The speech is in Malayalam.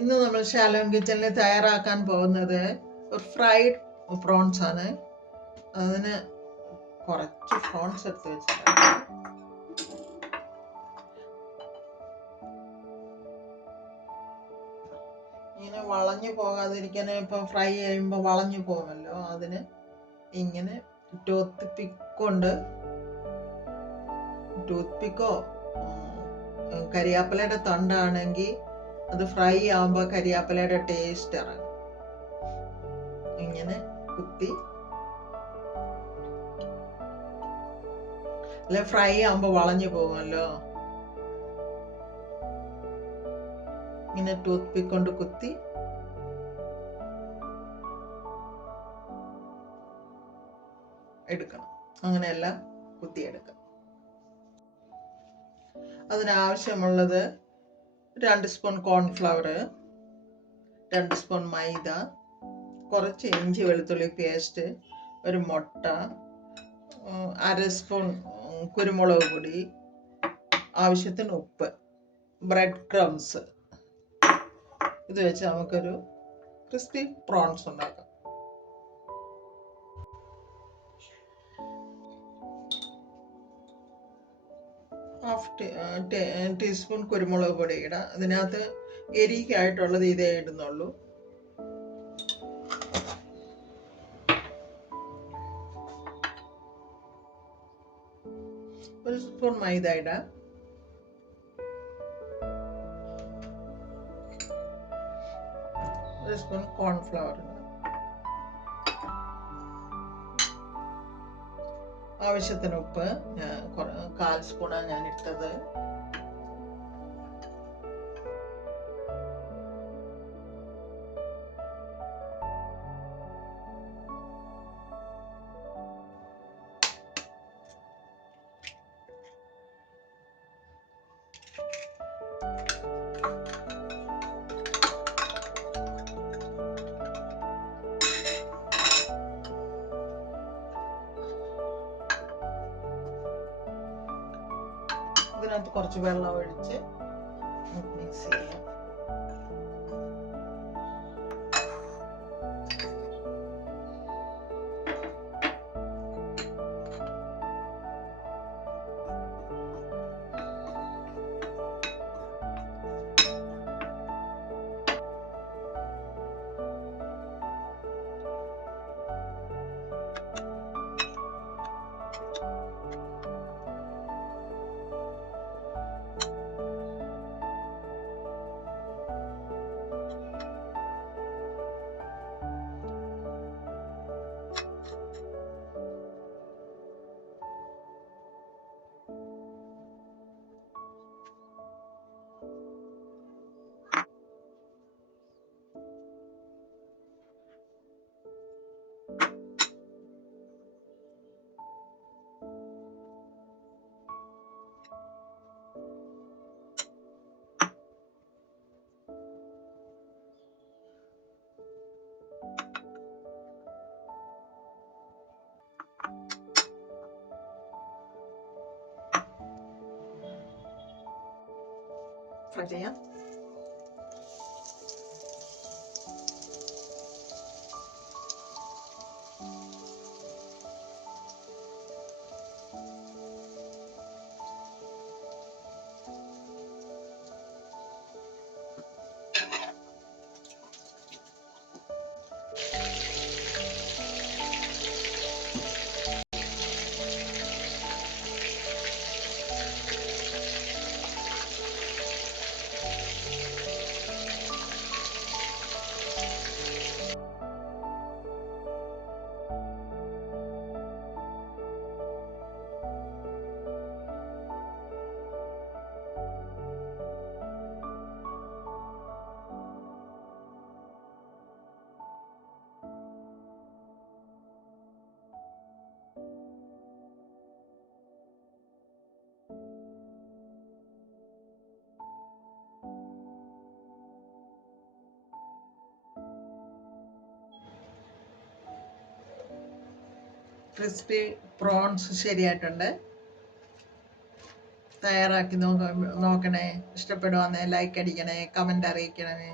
ഇന്ന് നമ്മൾ ശാലോം കിച്ചണിൽ തയ്യാറാക്കാൻ പോകുന്നത് ഒരു ഫ്രൈഡ് പ്രോൺസ് ആണ്. അതിന് കുറച്ച് പ്രോൺസ് എടുത്ത് വെച്ചിട്ടുണ്ട്. ഇങ്ങനെ വളഞ്ഞു പോകാതിരിക്കാൻ ഇപ്പൊ ഫ്രൈ ചെയ്യുമ്പോൾ വളഞ്ഞു പോകുമല്ലോ? അതിന് ഇങ്ങനെ ടൂത്ത് പിക്ക് കൊണ്ട് കരിയാപ്പിലയുടെ തണ്ടാണെങ്കിൽ അത് ഫ്രൈ ആകുമ്പോൾ കരിയാപ്പിലയുടെ ടേസ്റ്റ് ഇറങ്ങും. ഇങ്ങനെ കുത്തി. അല്ലെ ഫ്രൈ ആകുമ്പോൾ വളഞ്ഞു പോകുമല്ലോ. ഇങ്ങനെ ടൂത്ത് പിക്ക് കൊണ്ട് കുത്തി. എടുക്കണം. അങ്ങനെയെല്ലാം കുത്തിയെടുക്കാം. അതിനാവശ്യമുള്ളത് രണ്ട് സ്പൂൺ കോൺഫ്ലവർ രണ്ട് സ്പൂൺ മൈദ കുറച്ച് ഇഞ്ചി വെളുത്തുള്ളി പേസ്റ്റ് ഒരു മുട്ട അര സ്പൂൺ കുരുമുളക് പൊടി ആവശ്യത്തിന് ഉപ്പ് ബ്രെഡ് ക്രംസ് ഇത് വെച്ച് നമുക്കൊരു ക്രിസ്പി പ്രോൺസ് ഉണ്ടാക്കാം. ഹാഫ് ടീസ്പൂൺ കുരുമുളക് പൊടി ഇടാം. അതിനകത്ത് എരിക്കായിട്ടുള്ളത് ഇതേ ഇടുന്നുള്ളൂ. ഒരു സ്പൂൺ മൈദ ഇടാം. ഒരു സ്പൂൺ കോൺഫ്ലവർ ഇടാം. ആവശ്യത്തിന് ഉപ്പ് കാൽ സ്പൂണാണ് ഞാൻ ഇട്ടത് ഇതിനകത്ത് കുറച്ച് വെള്ളം ഒഴിച്ച് മിക്സ് ചെയ്യാം. ഫ്രൈ ചെയ്യാം ക്രിസ്പി പ്രോൺസ് ശരിയായിട്ടുണ്ട്. തയ്യാറാക്കി നോക്ക നോക്കണേ. ഇഷ്ടപ്പെടുവാന്നേ ലൈക്ക് അടിക്കണേ കമന്റ് അറിയിക്കണേ.